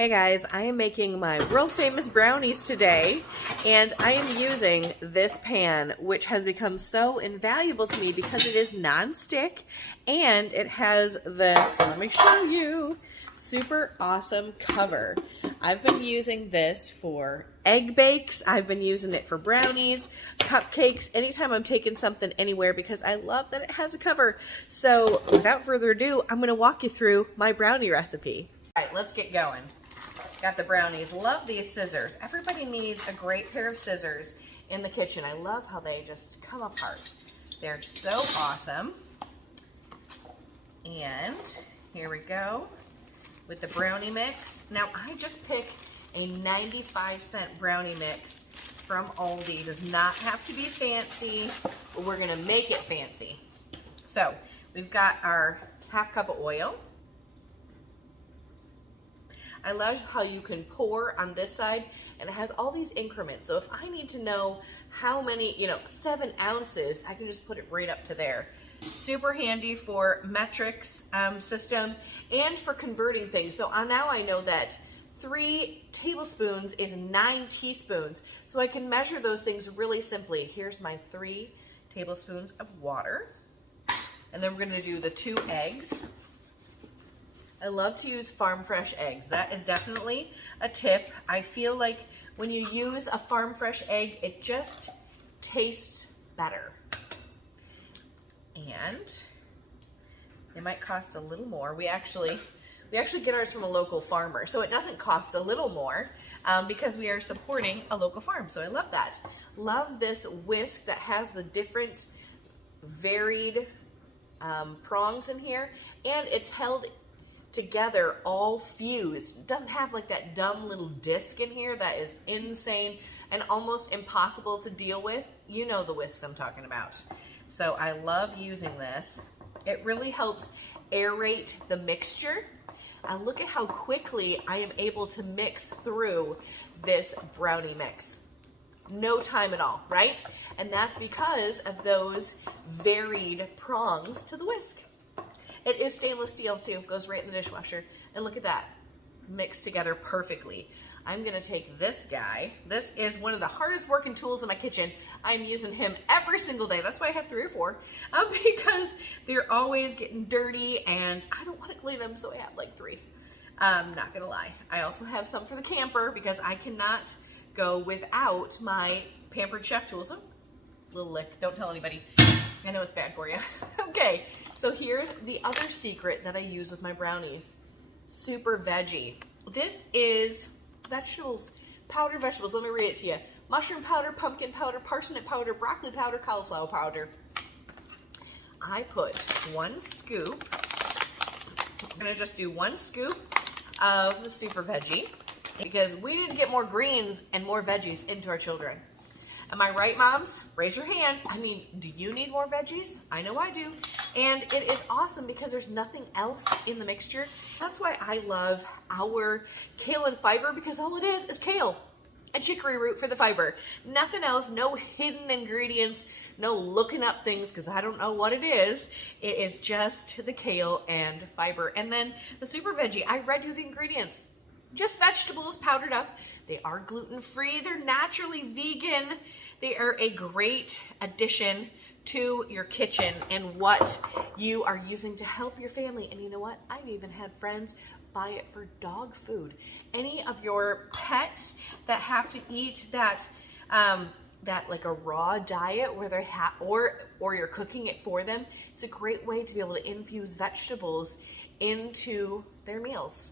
Hey guys, I am making my world famous brownies today, and I am using this pan, which has become so invaluable to me because it is non-stick and it has this, let me show you, super awesome cover. I've been using this for egg bakes, I've been using it for brownies, cupcakes, anytime I'm taking something anywhere because I love that it has a cover. So without further ado, I'm going to walk you through my brownie recipe. All right, let's get going. Got the brownies. Love these scissors. Everybody needs a great pair of scissors in the kitchen. I love how they just come apart. They're so awesome. And here we go with the brownie mix. Now I just picked a 95-cent brownie mix from Aldi. Does not have to be fancy, but we're gonna make it fancy. So we've got our half cup of oil. I love how you can pour on this side and it has all these increments. So if I need to know how many, 7 ounces, I can just put it right up to there. Super handy for metrics system and for converting things. So now I know that 3 tablespoons is 9 teaspoons. So I can measure those things really simply. Here's my 3 tablespoons of water. And then we're gonna do the 2 eggs. I love to use farm fresh eggs. That is definitely a tip. I feel like when you use a farm fresh egg, it just tastes better. And they might cost a little more. We actually get ours from a local farmer, so it doesn't cost a little more because we are supporting a local farm. So I love that. Love this whisk that has the different varied prongs in here, and it's held together, all fused. It doesn't have like that dumb little disc in here that is insane and almost impossible to deal with. You know the whisk I'm talking about. So I love using this. It really helps aerate the mixture. And look at how quickly I am able to mix through this brownie mix. No time at all, right? And that's because of those varied prongs to the whisk. It is stainless steel too, goes right in the dishwasher. And look at that, mixed together perfectly. I'm gonna take this guy. This is one of the hardest working tools in my kitchen. I'm using him every single day. That's why I have 3 or 4, because they're always getting dirty and I don't wanna clean them, so I have like 3. I'm not gonna lie. I also have some for the camper because I cannot go without my Pampered Chef tools. Oh, little lick, don't tell anybody. I know it's bad for you. Okay, so here's the other secret that I use with my brownies. Super veggie. This is vegetables, powdered vegetables. Let me read it to you. Mushroom powder, pumpkin powder, parsnip powder, broccoli powder, cauliflower powder. I put 1 scoop. I'm gonna just do 1 scoop of the super veggie because we need to get more greens and more veggies into our children. Am I right, moms? Raise your hand. I mean, do you need more veggies? I know I do. And it is awesome because there's nothing else in the mixture. That's why I love our kale and fiber, because all it is kale and chicory root for the fiber. Nothing else, no hidden ingredients, no looking up things because I don't know what it is. It is just the kale and fiber. And then the super veggie, I read you the ingredients. Just vegetables powdered up. They are gluten-free. They're naturally vegan. They are a great addition to your kitchen and what you are using to help your family. And you know what? I've even had friends buy it for dog food. Any of your pets that have to eat that like a raw diet where they have, or you're cooking it for them, it's a great way to be able to infuse vegetables into their meals.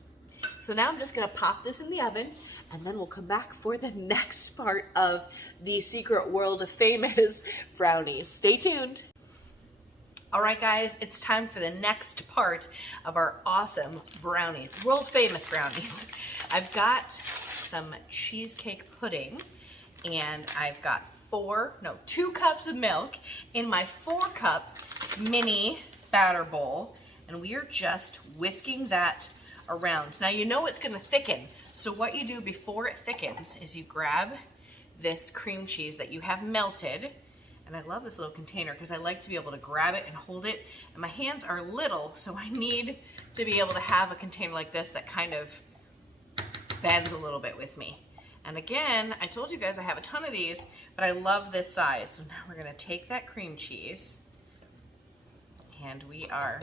So now I'm just gonna pop this in the oven and then we'll come back for the next part of the secret world of famous brownies. Stay tuned. All right, guys, it's time for the next part of our awesome brownies, world famous brownies. I've got some cheesecake pudding and I've got 2 cups of milk in my 4-cup mini batter bowl, and we are just whisking that around. Now you know it's gonna thicken, so what you do before it thickens is you grab this cream cheese that you have melted, and I love this little container because I like to be able to grab it and hold it, and my hands are little, so I need to be able to have a container like this that kind of bends a little bit with me. And again, I told you guys I have a ton of these, but I love this size. So now we're gonna take that cream cheese and we are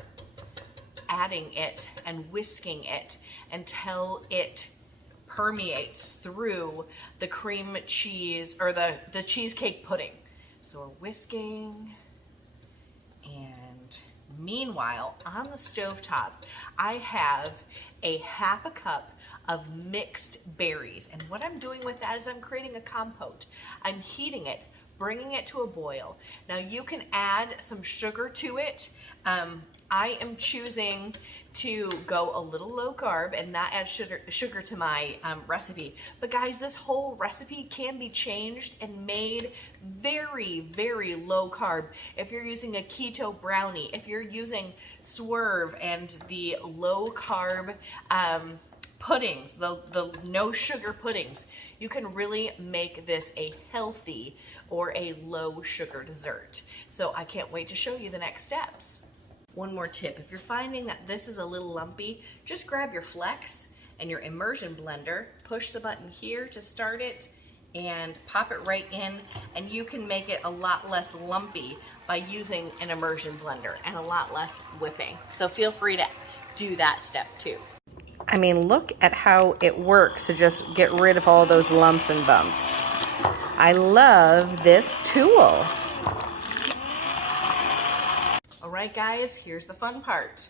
adding it and whisking it until it permeates through the cream cheese or the cheesecake pudding. So we're whisking, and meanwhile on the stovetop I have a half a cup of mixed berries, and what I'm doing with that is I'm creating a compote. I'm heating it, bringing it to a boil. Now you can add some sugar to it. I am choosing to go a little low carb and not add sugar to my recipe. But guys, this whole recipe can be changed and made very, very low carb. If you're using a keto brownie, if you're using Swerve and the low carb puddings, the no sugar puddings, you can really make this a healthy or a low sugar dessert. So I can't wait to show you the next steps. One more tip, if you're finding that this is a little lumpy, just grab your Flex and your immersion blender, push the button here to start it, and pop it right in, and you can make it a lot less lumpy by using an immersion blender and a lot less whipping. So feel free to do that step too. I mean, look at how it works to just get rid of all those lumps and bumps. I love this tool. All right, guys, here's the fun part.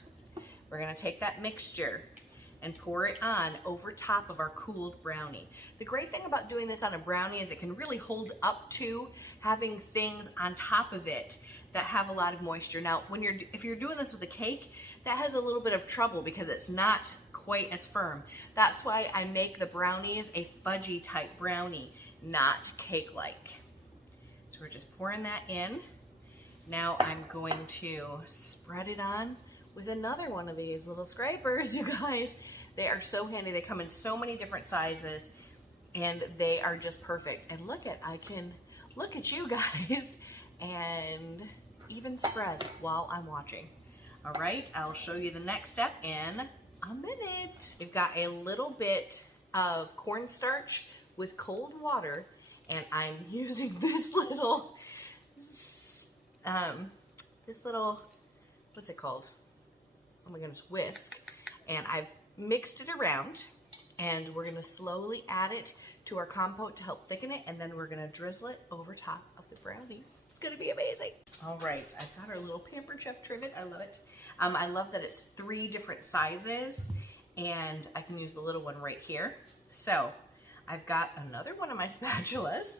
We're gonna take that mixture and pour it on over top of our cooled brownie. The great thing about doing this on a brownie is it can really hold up to having things on top of it that have a lot of moisture. Now, if you're doing this with a cake, that has a little bit of trouble because it's not quite as firm. That's why I make the brownies a fudgy type brownie, not cake-like. So we're just pouring that in. Now I'm going to spread it on with another one of these little scrapers, you guys. They are so handy. They come in so many different sizes and they are just perfect. And I can look at you guys and even spread while I'm watching. All right, I'll show you the next step in a minute. We've got a little bit of cornstarch with cold water, and I'm using this little, what's it called? Oh my goodness, whisk. And I've mixed it around, and we're gonna slowly add it to our compote to help thicken it, and then we're gonna drizzle it over top of the brownie. It's gonna be amazing. All right, I've got our little Pampered Chef trivet. I love it. I love that it's 3 different sizes, and I can use the little one right here. So I've got another one of my spatulas,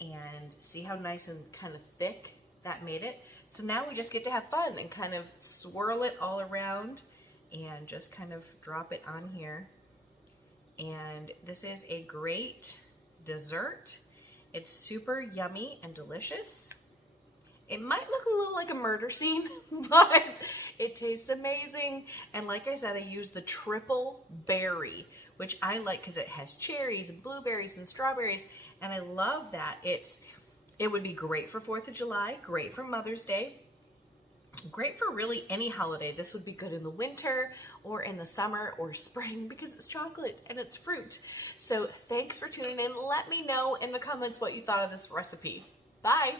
and see how nice and kind of thick that made it. So now we just get to have fun and kind of swirl it all around and just kind of drop it on here. And this is a great dessert. It's super yummy and delicious. It might look a little like a murder scene, but it tastes amazing. And like I said, I use the triple berry, which I like because it has cherries and blueberries and strawberries. And I love that. It would be great for 4th of July, great for Mother's Day, great for really any holiday. This would be good in the winter or in the summer or spring because it's chocolate and it's fruit. So thanks for tuning in. Let me know in the comments what you thought of this recipe. Bye.